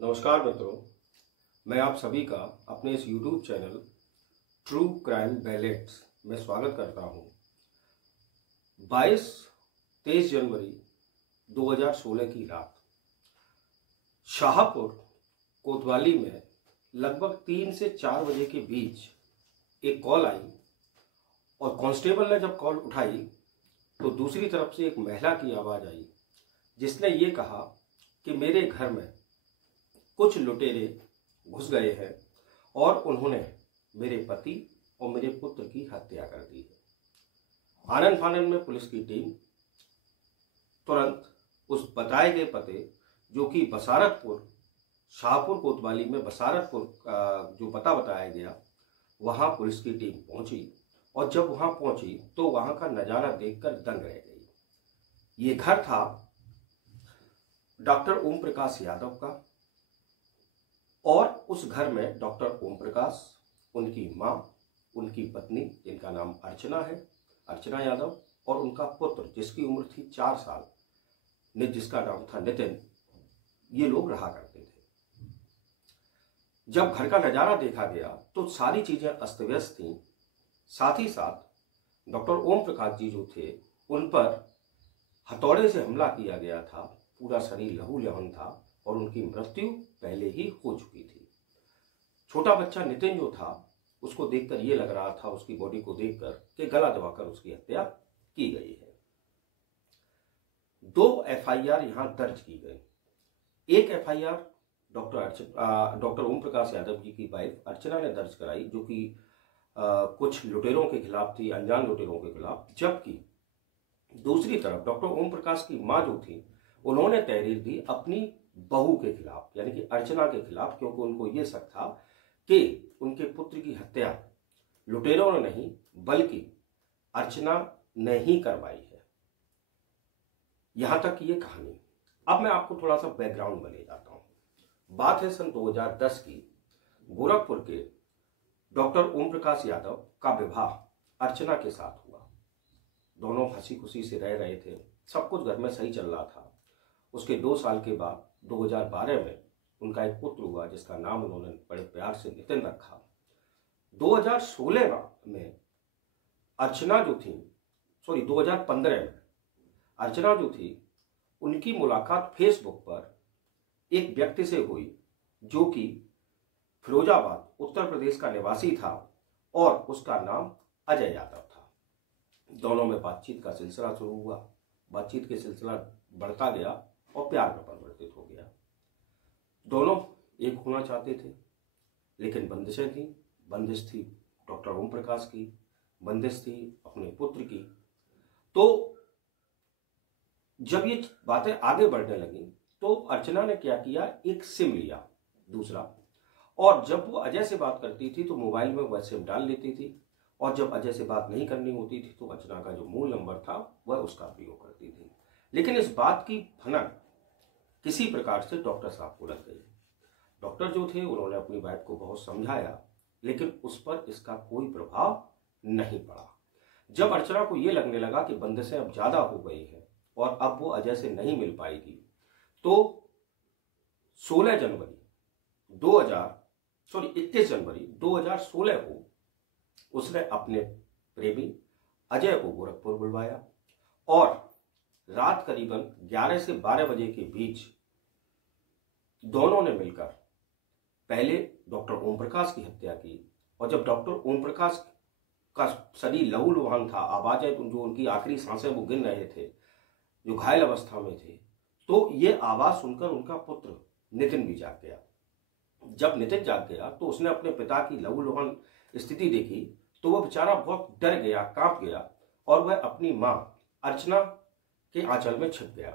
नमस्कार मित्रों, मैं आप सभी का अपने इस YouTube channel true crime ballets में स्वागत करता हूं। 23 जनवरी 2016 की रात शाहपुर कोतवाली में लगभग 3 से 4 बजे के बीच एक कॉल आई और कांस्टेबल ने जब कॉल उठाई तो दूसरी तरफ से एक महिला की आवाज़ आई जिसने ये कहा कि मेरे घर में कुछ लुटेरे घुस गए हैं और उन्होंने मेरे पति और मेरे पुत्र की हत्या कर दी है। आनन फानन में पुलिस की टीम तुरंत उस बताए गए पते, जो कि बसारतपुर, शाहपुर कोतवाली में बसारतपुर जो पता बताया गया, वहां पुलिस की टीम पहुंची और जब वहां पहुंची तो वहां का नज़ारा देखकर दंग रह गई। ये घर था डॉक्टर ओम प्रकाश यादव का और उस घर में डॉक्टर ओम प्रकाश, उनकी माँ, उनकी पत्नी जिनका नाम अर्चना है, अर्चना यादव, और उनका पुत्र जिसकी उम्र थी 4 साल, जिसका नाम था नितिन, ये लोग रहा करते थे। जब घर का नज़ारा देखा गया तो सारी चीज़ें अस्त व्यस्त थीं। साथ ही साथ डॉक्टर ओम प्रकाश जी जो थे उन पर हथौड़े से हमला किया गया था, पूरा शरीर लहूलुहान था और उनकी मृत्यु पहले ही हो चुकी थी। छोटा बच्चा नितिन जो था उसको देखकर ये लग रहा था, उसकी बॉडी को देखकर, कि गला दबाकर उसकी हत्या की गई है। 2 FIR यहां दर्ज की गई। एक FIR डॉक्टर ओम प्रकाश यादव जी की वाइफ अर्चना ने दर्ज कराई, जो कि कुछ लुटेरों के खिलाफ थी, अनजान लुटेरों के खिलाफ, जबकि दूसरी तरफ डॉक्टर ओम प्रकाश की मां जो थी उन्होंने तहरीर दी अपनी बहू के खिलाफ, यानी कि अर्चना के खिलाफ, क्योंकि उनको ये शक था कि उनके पुत्र की हत्या लुटेरों ने नहीं बल्कि अर्चना ने ही करवाई है। यहां तक ये कहानी। अब मैं आपको थोड़ा सा बैकग्राउंड में ले जाता हूं। बात है सन 2010 की। गोरखपुर के डॉक्टर ओम प्रकाश यादव का विवाह अर्चना के साथ हुआ। दोनों हंसी खुशी से रह रहे थे, सब कुछ घर में सही चल रहा था। उसके 2 साल के बाद 2012 में उनका एक पुत्र हुआ जिसका नाम उन्होंने बड़े प्यार से नितिन रखा। 2016 में अर्चना जो थी, 2015 में अर्चना जो थी, उनकी मुलाकात फेसबुक पर एक व्यक्ति से हुई जो कि फिरोजाबाद उत्तर प्रदेश का निवासी था और उसका नाम अजय यादव था। दोनों में बातचीत का सिलसिला शुरू हुआ। बातचीत के सिलसिला बढ़ता गया और प्यार में परिवर्तित हो गया। दोनों एक होना चाहते थे, लेकिन बंदिशें थी। बंदिश थी डॉक्टर ओम प्रकाश की, बंदिश थी अपने पुत्र की। तो जब ये बातें आगे बढ़ने लगी तो अर्चना ने क्या किया, एक सिम लिया दूसरा, और जब वो अजय से बात करती थी तो मोबाइल में वह सिम डाल लेती थी, और जब अजय से बात नहीं करनी होती थी तो अर्चना का जो मूल नंबर था वह उसका प्रयोग करती थी। लेकिन इस बात की भनक किसी प्रकार से डॉक्टर साहब को लग गई। डॉक्टर जो थे उन्होंने अपनी वाइफ को बहुत समझाया, लेकिन उस पर इसका कोई प्रभाव नहीं पड़ा। जब अर्चना को यह लगने लगा कि बंदिशें अब ज्यादा हो गई हैं और अब वो अजय से नहीं मिल पाएगी, तो 21 जनवरी 2016 को उसने अपने प्रेमी अजय को गोरखपुर बुलवाया और रात करीबन 11 से 12 बजे के बीच दोनों ने मिलकर पहले डॉक्टर ओम प्रकाश की हत्या की। और जब डॉक्टर ओम प्रकाश का शरीर लहूलुहान था, आवाजें जो उनकी आखिरी सांसें वो गिन रहे थे, जो घायल अवस्था में थे, तो ये आवाज सुनकर उनका पुत्र नितिन भी जाग गया। जब नितिन जाग गया तो उसने अपने पिता की लहूलुहान स्थिति देखी तो वह बेचारा बहुत डर गया, कांप गया और वह अपनी मां अर्चना के आंचल में छिप गया।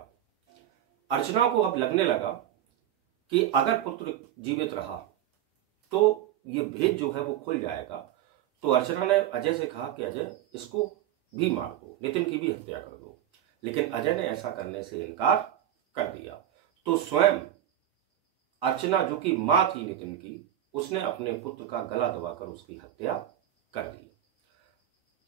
अर्चना को अब लगने लगा कि अगर पुत्र जीवित रहा तो ये भेद जो है वो खुल जाएगा। तो अर्चना ने अजय से कहा कि अजय, इसको भी मार दो, नितिन की भी हत्या कर दो। लेकिन अजय ने ऐसा करने से इनकार कर दिया। तो स्वयं अर्चना, जो कि मां थी नितिन की, उसने अपने पुत्र का गला दबाकर उसकी हत्या कर दी।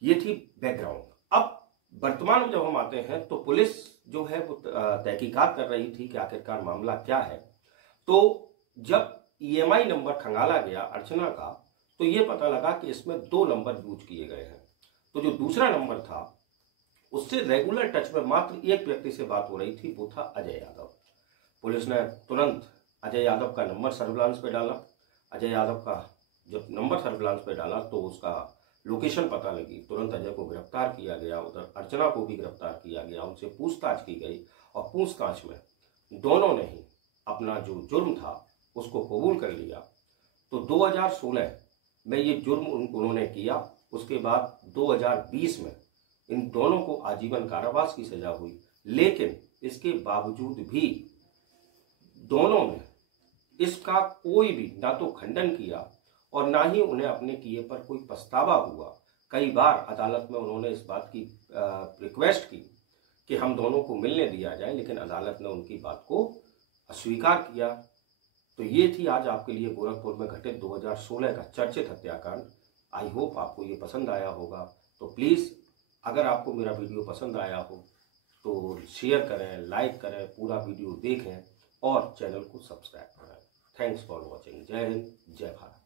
ये थी बैकग्राउंड। अब वर्तमान में जब हम आते हैं तो पुलिस जो है वो तहकीकात कर रही थी कि आखिरकार मामला क्या है। तो जब ईएमआई नंबर खंगाला गया अर्चना का, तो ये पता लगा कि इसमें 2 नंबर यूज किए गए हैं। तो जो दूसरा नंबर था उससे रेगुलर टच में मात्र एक व्यक्ति से बात हो रही थी, वो था अजय यादव। पुलिस ने तुरंत अजय यादव का नंबर सर्विलांस पे डाला। अजय यादव का जब नंबर सर्विलांस पे डाला तो उसका लोकेशन पता लगी, तुरंत अजय को गिरफ्तार किया गया। उधर अर्चना को भी गिरफ्तार किया गया, उनसे पूछताछ की गई और पूछताछ में दोनों ने ही अपना जो जुर्म था उसको कबूल कर लिया। तो 2016 में ये जुर्म उन्होंने किया। उसके बाद 2020 में इन दोनों को आजीवन कारावास की सजा हुई, लेकिन इसके बावजूद भी दोनों ने इसका कोई भी ना तो खंडन किया और ना ही उन्हें अपने किए पर कोई पछतावा हुआ। कई बार अदालत में उन्होंने इस बात की रिक्वेस्ट की कि हम दोनों को मिलने दिया जाए, लेकिन अदालत ने उनकी बात को अस्वीकार किया। तो ये थी आज आपके लिए गोरखपुर में घटित 2016 का चर्चित हत्याकांड। आई होप आपको ये पसंद आया होगा। तो प्लीज़ अगर आपको मेरा वीडियो पसंद आया हो तो शेयर करें, लाइक करें, पूरा वीडियो देखें और चैनल को सब्सक्राइब करें। Thanks for watching. जय हिंद, जय भारत।